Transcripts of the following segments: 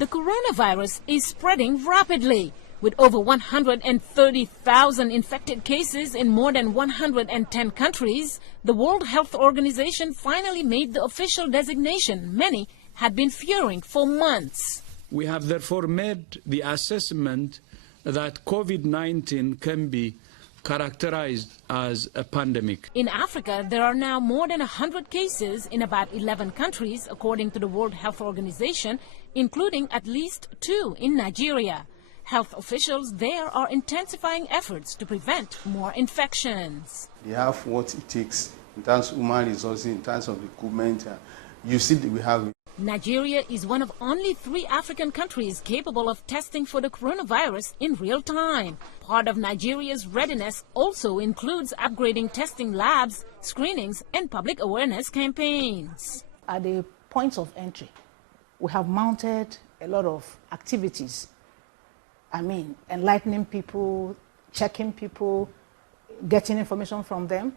The coronavirus is spreading rapidly. With over 130,000 infected cases in more than 110 countries, the World Health Organization finally made the official designation many had been fearing for months. We have therefore made the assessment that COVID-19 can be characterized as a pandemic. In Africa, there are now more than 100 cases in about 11 countries, according to the World Health Organization, including at least 2 in Nigeria. Health officials there are intensifying efforts to prevent more infections. They have what it takes in terms of human resources, in terms of equipment. You see that we have. Nigeria is one of only 3 African countries capable of testing for the coronavirus in real time. Part of Nigeria's readiness also includes upgrading testing labs, screenings, and public awareness campaigns. At the points of entry, we have mounted a lot of activities. Enlightening people, checking people, getting information from them,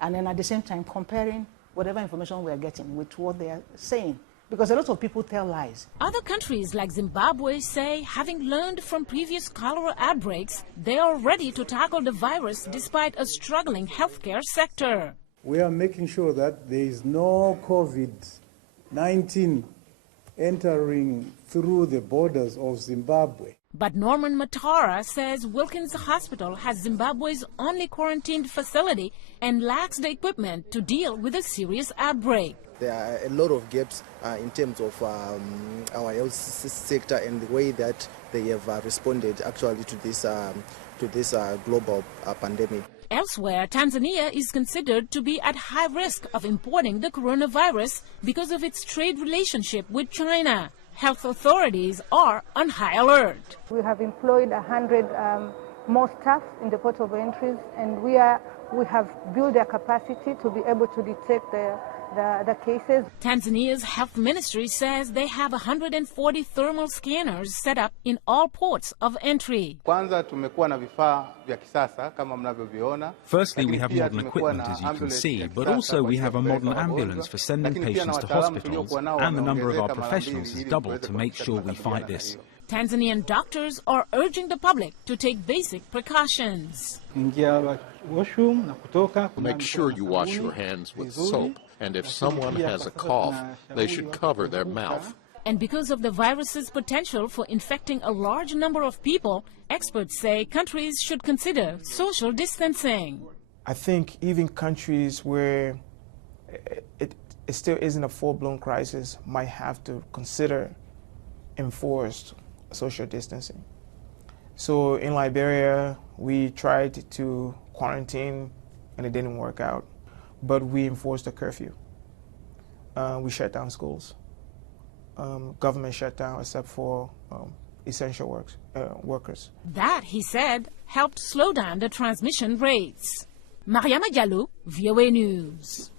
and then at the same time comparing whatever information we are getting with what they are saying. Because a lot of people tell lies. Other countries like Zimbabwe say, having learned from previous cholera outbreaks, they are ready to tackle the virus despite a struggling healthcare sector. We are making sure that there is no COVID-19 entering through the borders of Zimbabwe. But Norman Matara says Wilkins Hospital has Zimbabwe's only quarantined facility and lacks the equipment to deal with a serious outbreak. There are a lot of gaps in terms of our health sector and the way that they have responded actually to this global pandemic. Elsewhere, Tanzania is considered to be at high risk of importing the coronavirus because of its trade relationship with China. Health authorities are on high alert. We have employed 100 more staff in the port of entries, and we have built their capacity to be able to detect the cases. Tanzania's health ministry says they have 140 thermal scanners set up in all ports of entry. Firstly, we have modern equipment, as you can see, but also we have a modern ambulance for sending patients to hospitals, and the number of our professionals has doubled to make sure we fight this. Tanzanian doctors are urging the public to take basic precautions. Make sure you wash your hands with soap, and if someone has a cough, they should cover their mouth. And because of the virus's potential for infecting a large number of people, experts say countries should consider social distancing. I think even countries where it still isn't a full-blown crisis might have to consider enforced social distancing. So in Liberia, we tried to quarantine and it didn't work out, but we enforced a curfew. We shut down schools. Government shut down except for essential workers. That, he said, helped slow down the transmission rates. Mariama Diallo, VOA News.